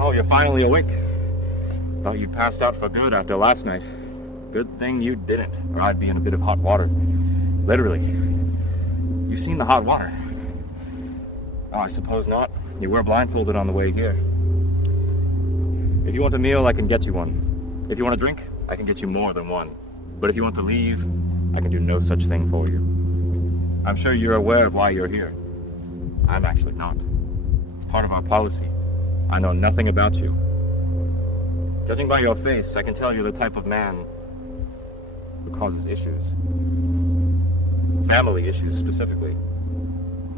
Oh, you're finally awake. Thought you passed out for good after last night. Good thing you didn't, or I'd be in a bit of hot water. Literally. You've seen the hot water. Oh, I suppose not. You were blindfolded on the way here. If you want a meal, I can get you one. If you want a drink, I can get you more than one. But if you want to leave, I can do no such thing for you. I'm sure you're aware of why you're here. I'm actually not. It's part of our policy. I know nothing about you. Judging by your face, I can tell you're the type of man who causes issues. Family issues, specifically.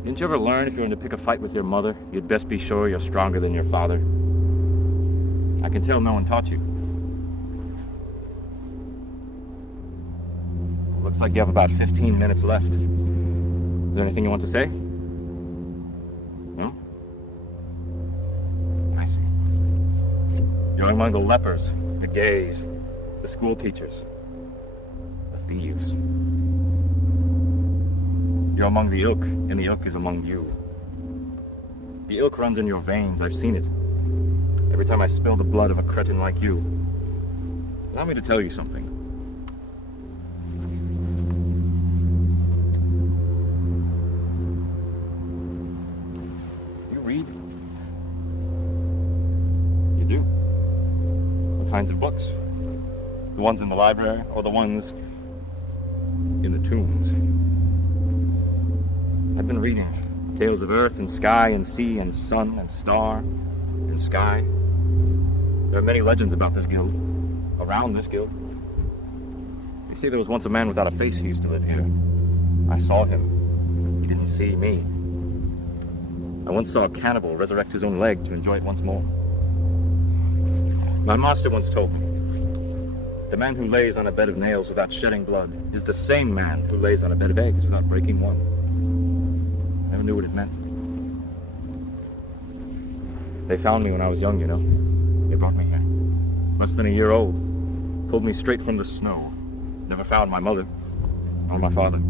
Didn't you ever learn if you're going to pick a fight with your mother, you'd best be sure you're stronger than your father? I can tell no one taught you. Looks like you have about 15 minutes left. Is there anything you want to say? No? I see. You're among the lepers, the gays, the school teachers, the thieves. You're among the ilk, and the ilk is among you. The ilk runs in your veins, I've seen it. Every time I spill the blood of a cretin like you. Allow me to tell you something. You read? You do? What kinds of books? The ones in the library, or the ones in the tombs? I've been reading tales of earth and sky and sea and sun and star and sky. There are many legends about this guild, around this guild. They say there was once a man without a face who used to live here. I saw him. He didn't see me. I once saw a cannibal resurrect his own leg to enjoy it once more. My master once told me, the man who lays on a bed of nails without shedding blood is the same man who lays on a bed of eggs without breaking one. I never knew what it meant. They found me when I was young, you know. They brought me here. Less than a year old. Pulled me straight from the snow. Never found my mother, nor my father.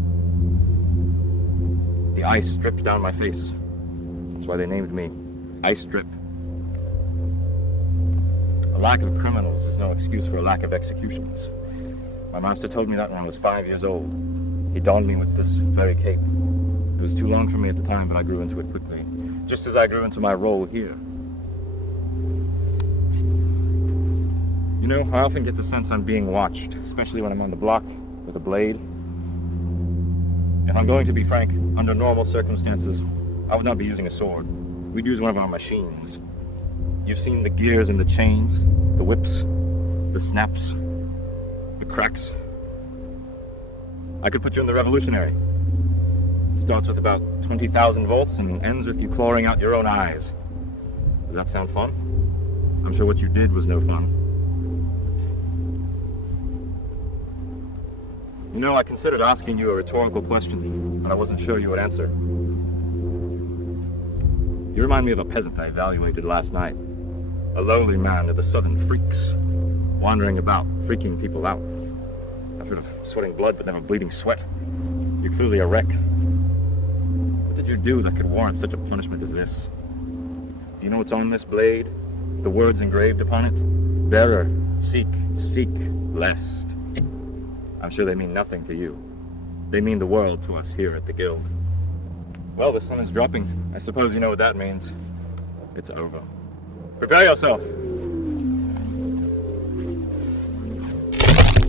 The ice dripped down my face. That's why they named me Ice Drip. A lack of criminals is no excuse for a lack of executions. My master told me that when I was 5 years old. He donned me with this very cape. It was too long for me at the time, but I grew into it quickly. Just as I grew into my role here. You know, I often get the sense I'm being watched, especially when I'm on the block with a blade. If I'm going to be frank, under normal circumstances, I would not be using a sword. We'd use one of our machines. You've seen the gears and the chains, the whips, the snaps, the cracks. I could put you in the Revolutionary. It starts with about 20,000 volts and ends with you clawing out your own eyes. Does that sound fun? I'm sure what you did was no fun. You know, I considered asking you a rhetorical question, but I wasn't sure you would answer. You remind me of a peasant I evaluated last night. A lowly man of the southern freaks, wandering about, freaking people out. I've heard of sweating blood, but never bleeding sweat. You're clearly a wreck. What did you do that could warrant such a punishment as this? Do you know what's on this blade? The words engraved upon it? Bearer, seek, blessed. I'm sure they mean nothing to you. They mean the world to us here at the Guild. Well, the sun is dropping. I suppose you know what that means. It's over. Prepare yourself.